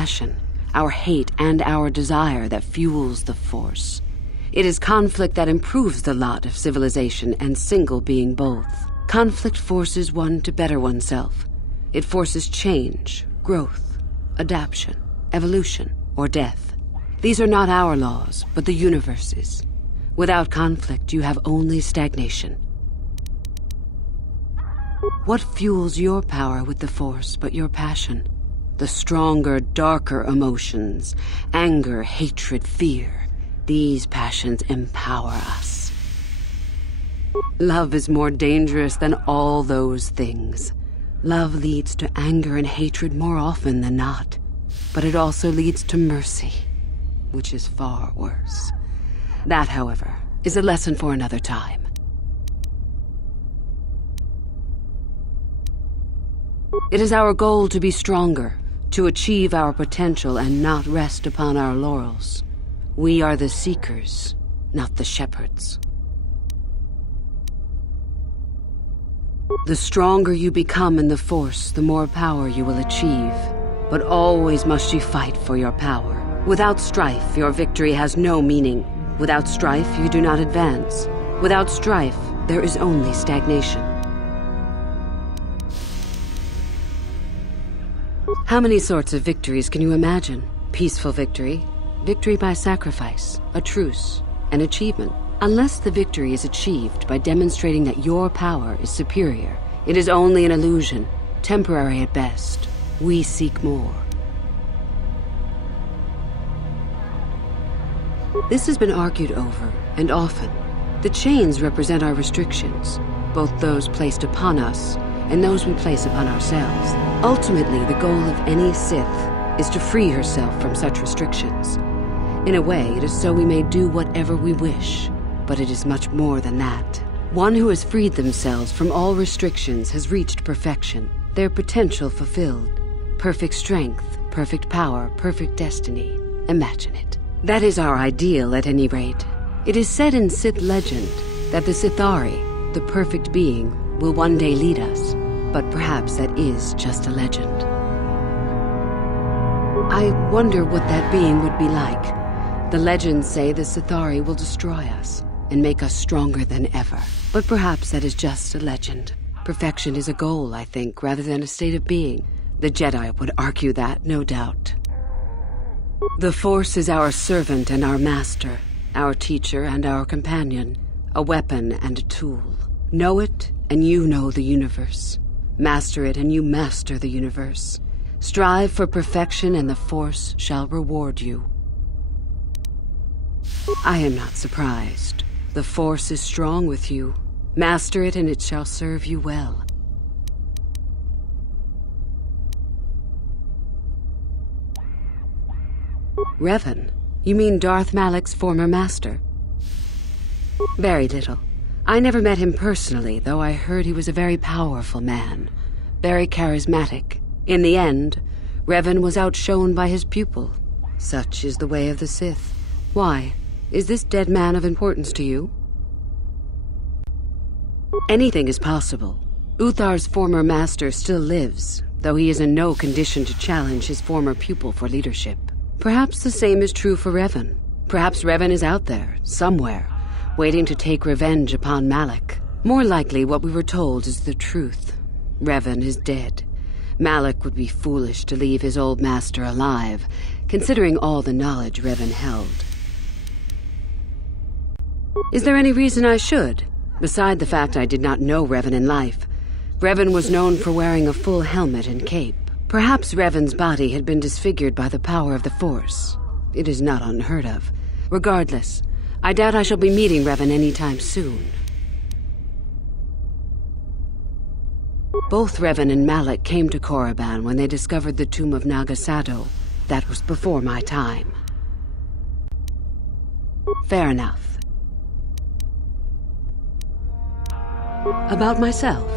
passion, our hate, and our desire that fuels the Force. It is conflict that improves the lot of civilization and single being both. Conflict forces one to better oneself. It forces change, growth, adaptation, evolution, or death. These are not our laws, but the universe's. Without conflict, you have only stagnation. What fuels your power with the Force but your passion? The stronger, darker emotions, anger, hatred, fear. These passions empower us. Love is more dangerous than all those things. Love leads to anger and hatred more often than not, but it also leads to mercy, which is far worse. That, however, is a lesson for another time. It is our goal to be stronger, to achieve our potential and not rest upon our laurels. We are the seekers, not the shepherds. The stronger you become in the Force, the more power you will achieve. But always must you fight for your power. Without strife, your victory has no meaning. Without strife, you do not advance. Without strife, there is only stagnation. How many sorts of victories can you imagine? Peaceful victory, victory by sacrifice, a truce, an achievement. Unless the victory is achieved by demonstrating that your power is superior, it is only an illusion, temporary at best. We seek more. This has been argued over, and often. The chains represent our restrictions, both those placed upon us and those we place upon ourselves. Ultimately, the goal of any Sith is to free herself from such restrictions. In a way, it is so we may do whatever we wish, but it is much more than that. One who has freed themselves from all restrictions has reached perfection, their potential fulfilled. Perfect strength, perfect power, perfect destiny. Imagine it. That is our ideal, at any rate. It is said in Sith legend that the Sithari, the perfect being, will one day lead us, but perhaps that is just a legend. I wonder what that being would be like. The legends say the Sithari will destroy us and make us stronger than ever, but perhaps that is just a legend. Perfection is a goal, I think, rather than a state of being. The Jedi would argue that, no doubt. The Force is our servant and our master, our teacher and our companion, a weapon and a tool. Know it, and you know the universe. Master it, and you master the universe. Strive for perfection, and the Force shall reward you. I am not surprised. The Force is strong with you. Master it, and it shall serve you well. Revan? You mean Darth Malak's former master? Very little. I never met him personally, though I heard he was a very powerful man. Very charismatic. In the end, Revan was outshone by his pupil. Such is the way of the Sith. Why? Is this dead man of importance to you? Anything is possible. Uthar's former master still lives, though he is in no condition to challenge his former pupil for leadership. Perhaps the same is true for Revan. Perhaps Revan is out there, somewhere, waiting to take revenge upon Malak. More likely, what we were told is the truth. Revan is dead. Malak would be foolish to leave his old master alive, considering all the knowledge Revan held. Is there any reason I should? Beside the fact I did not know Revan in life, Revan was known for wearing a full helmet and cape. Perhaps Revan's body had been disfigured by the power of the Force. It is not unheard of. Regardless, I doubt I shall be meeting Revan anytime soon. Both Revan and Malak came to Korriban when they discovered the tomb of Nagasado. That was before my time. Fair enough. About myself.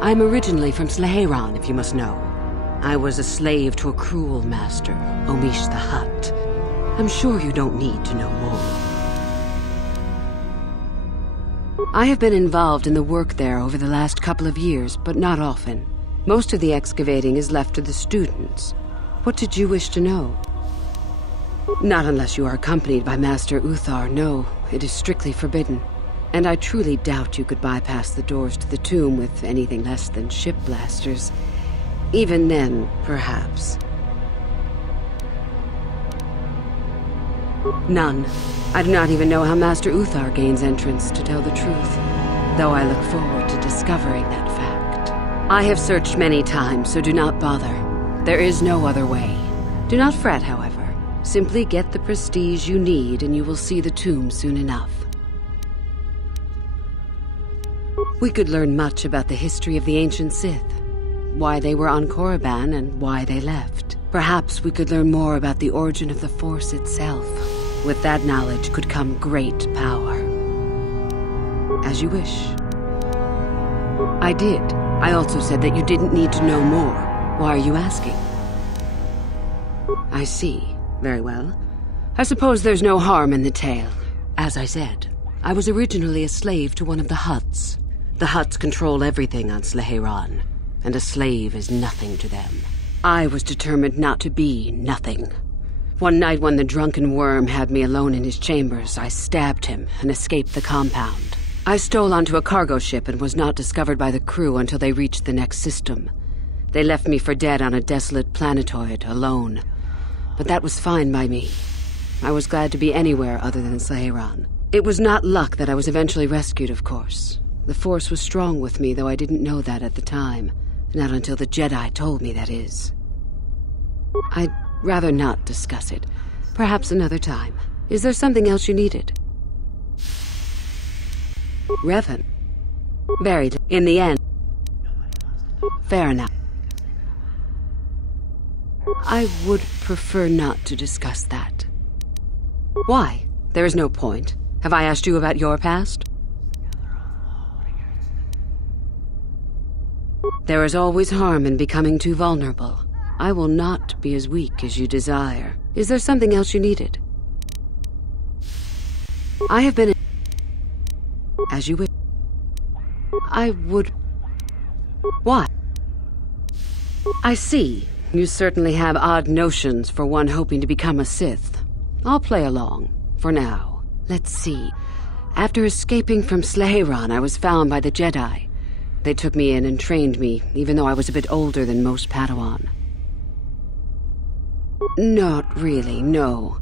I'm originally from Slaheron, if you must know. I was a slave to a cruel master, Omish the Hutt. I'm sure you don't need to know more. I have been involved in the work there over the last couple of years, but not often. Most of the excavating is left to the students. What did you wish to know? Not unless you are accompanied by Master Uthar. No, it is strictly forbidden. And I truly doubt you could bypass the doors to the tomb with anything less than ship blasters. Even then, perhaps. None. I do not even know how Master Uthar gains entrance, to tell the truth. Though I look forward to discovering that fact. I have searched many times, so do not bother. There is no other way. Do not fret, however. Simply get the prestige you need, and you will see the tomb soon enough. We could learn much about the history of the ancient Sith. Why they were on Korriban and why they left. Perhaps we could learn more about the origin of the Force itself. With that knowledge could come great power. As you wish. I did. I also said that you didn't need to know more. Why are you asking? I see. Very well. I suppose there's no harm in the tale. As I said, I was originally a slave to one of the Hutts. The Hutts control everything on Sleheyron, and a slave is nothing to them. I was determined not to be nothing. One night when the drunken worm had me alone in his chambers, I stabbed him and escaped the compound. I stole onto a cargo ship and was not discovered by the crew until they reached the next system. They left me for dead on a desolate planetoid, alone. But that was fine by me. I was glad to be anywhere other than Sleheyron. It was not luck that I was eventually rescued, of course. The Force was strong with me, though I didn't know that at the time. Not until the Jedi told me, that is. I'd rather not discuss it. Perhaps another time. Is there something else you needed? Revan. Buried in the end. Fair enough. I would prefer not to discuss that. Why? There is no point. Have I asked you about your past? There is always harm in becoming too vulnerable. I will not be as weak as you desire. Is there something else you needed? I have been... As you wish. I would... Why? I see. You certainly have odd notions for one hoping to become a Sith. I'll play along, for now. Let's see. After escaping from Sleheyron, I was found by the Jedi. They took me in and trained me, even though I was a bit older than most Padawan. Not really, no.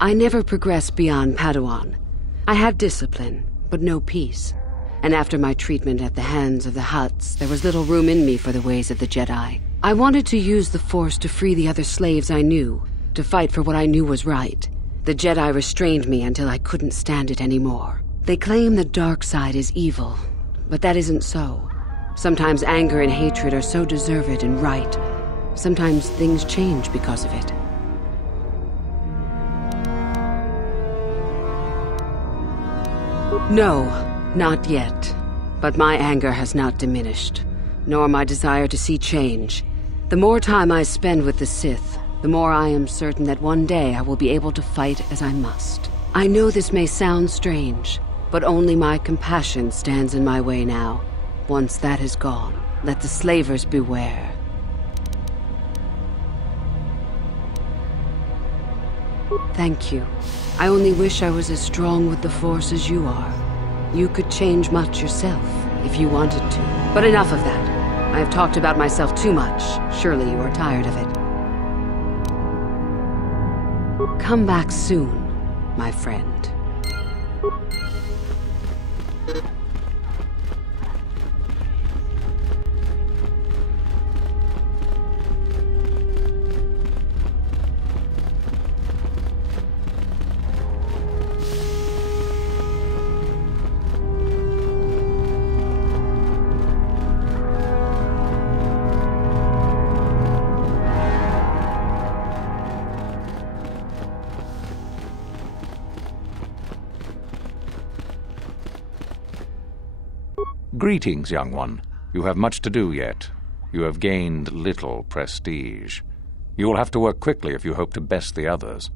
I never progressed beyond Padawan. I had discipline, but no peace. And after my treatment at the hands of the Hutts, there was little room in me for the ways of the Jedi. I wanted to use the Force to free the other slaves I knew, to fight for what I knew was right. The Jedi restrained me until I couldn't stand it anymore. They claim the dark side is evil, but that isn't so. Sometimes anger and hatred are so deserved and right. Sometimes things change because of it. No, not yet. But my anger has not diminished, nor my desire to see change. The more time I spend with the Sith, the more I am certain that one day I will be able to fight as I must. I know this may sound strange, but only my compassion stands in my way now. Once that is gone, let the slavers beware. Thank you. I only wish I was as strong with the Force as you are. You could change much yourself, if you wanted to. But enough of that. I have talked about myself too much. Surely you are tired of it. Come back soon, my friend. Greetings, young one. You have much to do yet. You have gained little prestige. You will have to work quickly if you hope to best the others.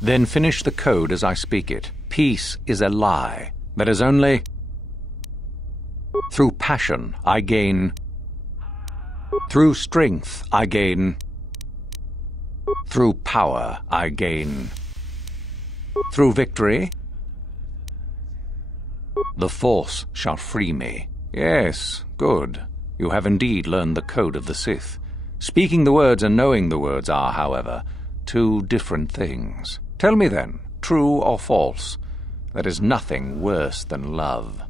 Then finish the code as I speak it. Peace is a lie. That is only... Through passion, I gain Through strength I gain. Through power I gain. Through victory, the Force shall free me. Yes, good. You have indeed learned the code of the Sith. Speaking the words and knowing the words are, however, two different things. Tell me then, true or false, there is nothing worse than love.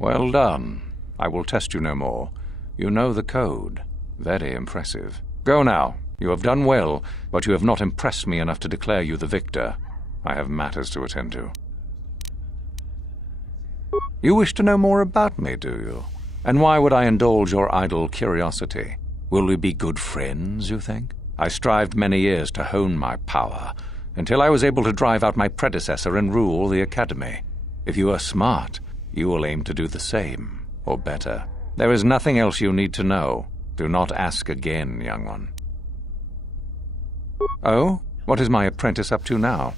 Well done. I will test you no more. You know the code. Very impressive. Go now. You have done well, but you have not impressed me enough to declare you the victor. I have matters to attend to. You wish to know more about me, do you? And why would I indulge your idle curiosity? Will we be good friends, you think? I strived many years to hone my power, until I was able to drive out my predecessor and rule the Academy. If you are smart, you will aim to do the same, or better. There is nothing else you need to know. Do not ask again, young one. Oh? What is my apprentice up to now?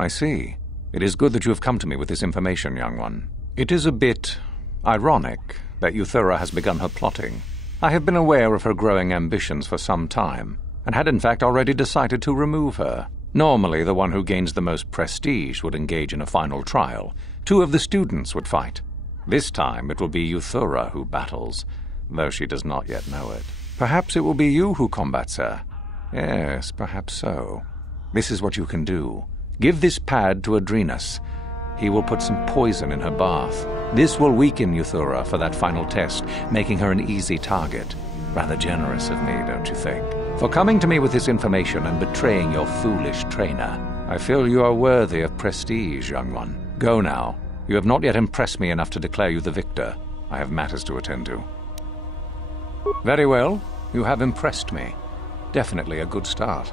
I see. It is good that you have come to me with this information, young one. It is a bit ironic that Euthura has begun her plotting. I have been aware of her growing ambitions for some time, and had in fact already decided to remove her. Normally, the one who gains the most prestige would engage in a final trial. 2 of the students would fight. This time it will be Euthura who battles, though she does not yet know it. Perhaps it will be you who combats her. Yes, perhaps so. This is what you can do. Give this pad to Adrenus. He will put some poison in her bath. This will weaken Euthura for that final test, making her an easy target. Rather generous of me, don't you think? For coming to me with this information and betraying your foolish trainer. I feel you are worthy of prestige, young one. Go now. You have not yet impressed me enough to declare you the victor. I have matters to attend to. Very well. You have impressed me. Definitely a good start.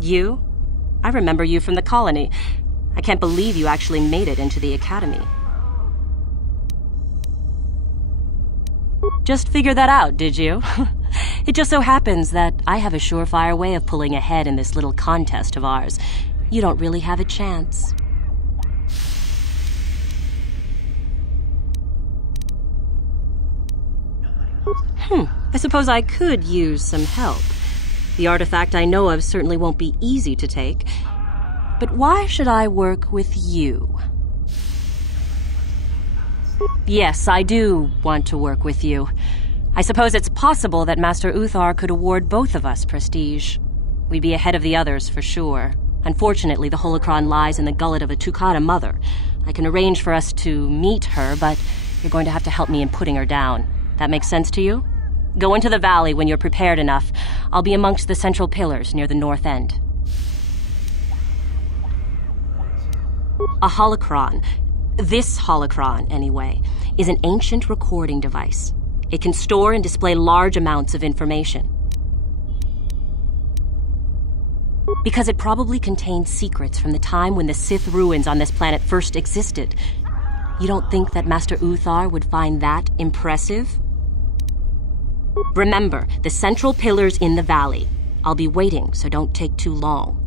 You? I remember you from the colony. I can't believe you actually made it into the Academy. Just figured that out, did you? It just so happens that I have a surefire way of pulling ahead in this little contest of ours. You don't really have a chance. I suppose I could use some help. The artifact I know of certainly won't be easy to take. But why should I work with you? Yes, I do want to work with you. I suppose it's possible that Master Uthar could award both of us prestige. We'd be ahead of the others for sure. Unfortunately, the holocron lies in the gullet of a Tukata mother. I can arrange for us to meet her, but you're going to have to help me in putting her down. That makes sense to you? Go into the valley when you're prepared enough. I'll be amongst the central pillars near the north end. A holocron, this holocron anyway, is an ancient recording device. It can store and display large amounts of information. Because it probably contains secrets from the time when the Sith ruins on this planet first existed. You don't think that Master Uthar would find that impressive? Remember, the central pillar's in the valley. I'll be waiting, so don't take too long.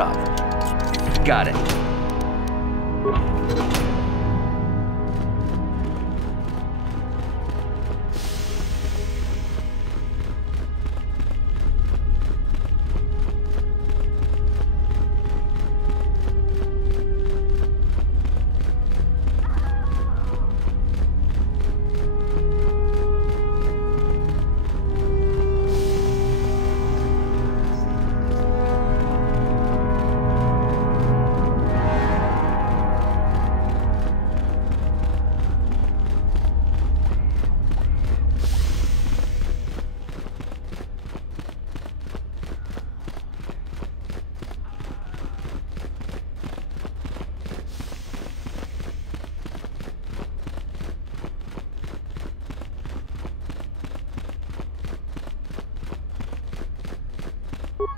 problem. Got it.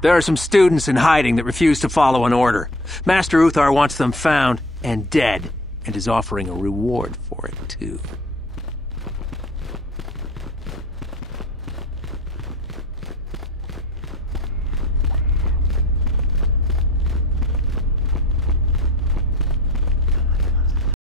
There are some students in hiding that refuse to follow an order. Master Uthar wants them found and dead, and is offering a reward for it, too.